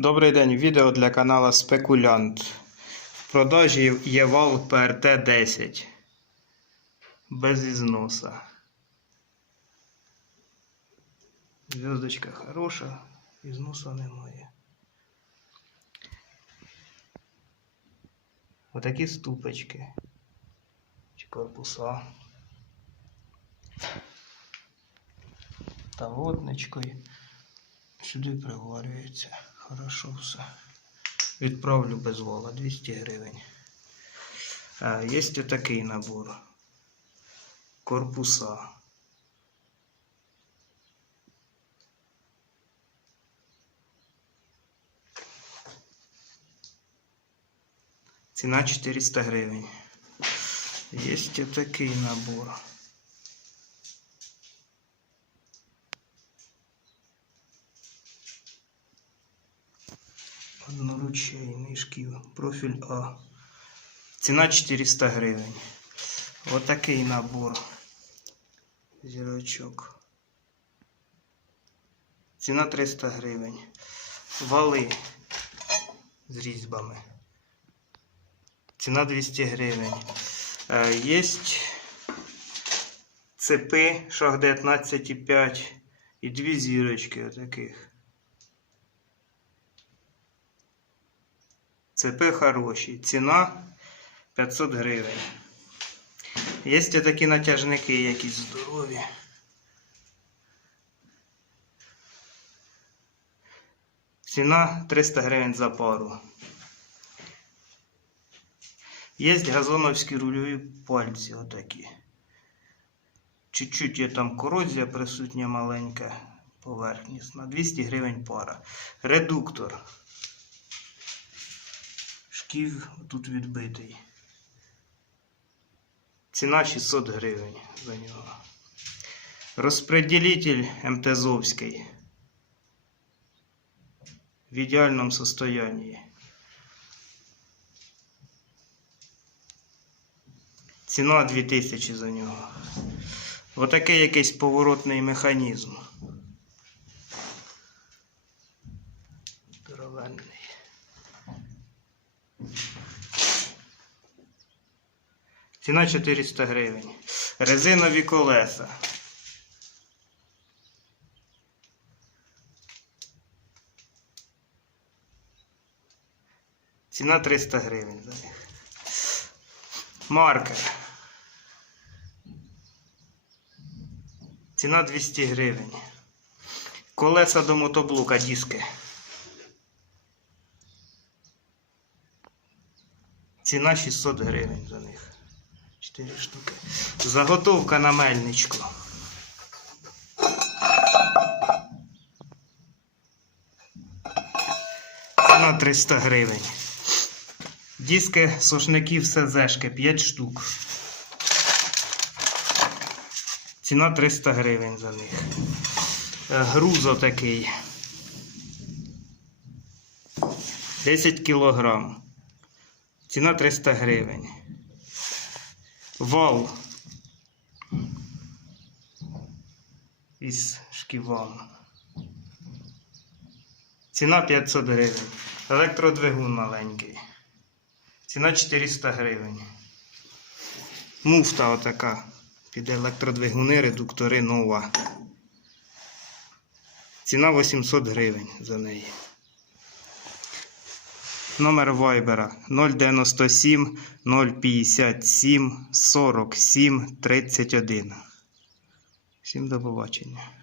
Добрий день, відео для канала Спекулянт. В продажі є вал ПРТ-10. Без ізноса. Зв'язочка хороша, ізноса немає. Отакі ступочки. Чи корпуса. Та водничкою. Сюди приварюється. Хорошо все. Відправлю без вола 200 гривень. А, є такий набор. Корпуса. Ціна 400 гривень. Є такий набор. Одноручейний шків. Профіль А. Ціна 400 гривень. Отакий набор. Зірочок. Ціна 300 гривень. Вали з різьбами. Ціна 200 гривень. Е, Є цепи шаг 19,5 і дві зірочки отаких. Цепи хороші. Ціна 500 гривень. Є такі натяжники, якісь здорові. Ціна 300 гривень за пару. Є газоновські рульові пальці отакі. Чуть-чуть є там корозія присутня маленька поверхнісна. 200 гривень пара. Редуктор. Шків тут відбитий. Ціна 600 гривень за нього. Розпреділитель МТЗовський. В ідеальному состоянии. Ціна 2000 за нього. Отакий якийсь поворотний механізм. Здоровенний. Ціна 400 гривень. Резинові колеса. Ціна 300 гривень за них. Маркер. Ціна 200 гривень. Колеса до мотоблока диски. Ціна 600 гривень за них. 4 штуки. Заготовка на мельничку. Ціна 300 гривень. Диски сошників СЗшки 5 штук. Ціна 300 гривень за них. Е, Груз отакий. 10 кілограм. Ціна 300 гривень. Вал. Із шківом. Ціна 500 гривень. Електродвигун маленький. Ціна 400 гривень. Муфта отака. Під електродвигуни, редуктори нова. Ціна 800 гривень за неї. Номер Вайбера 097 057 47 31. Всім до побачення.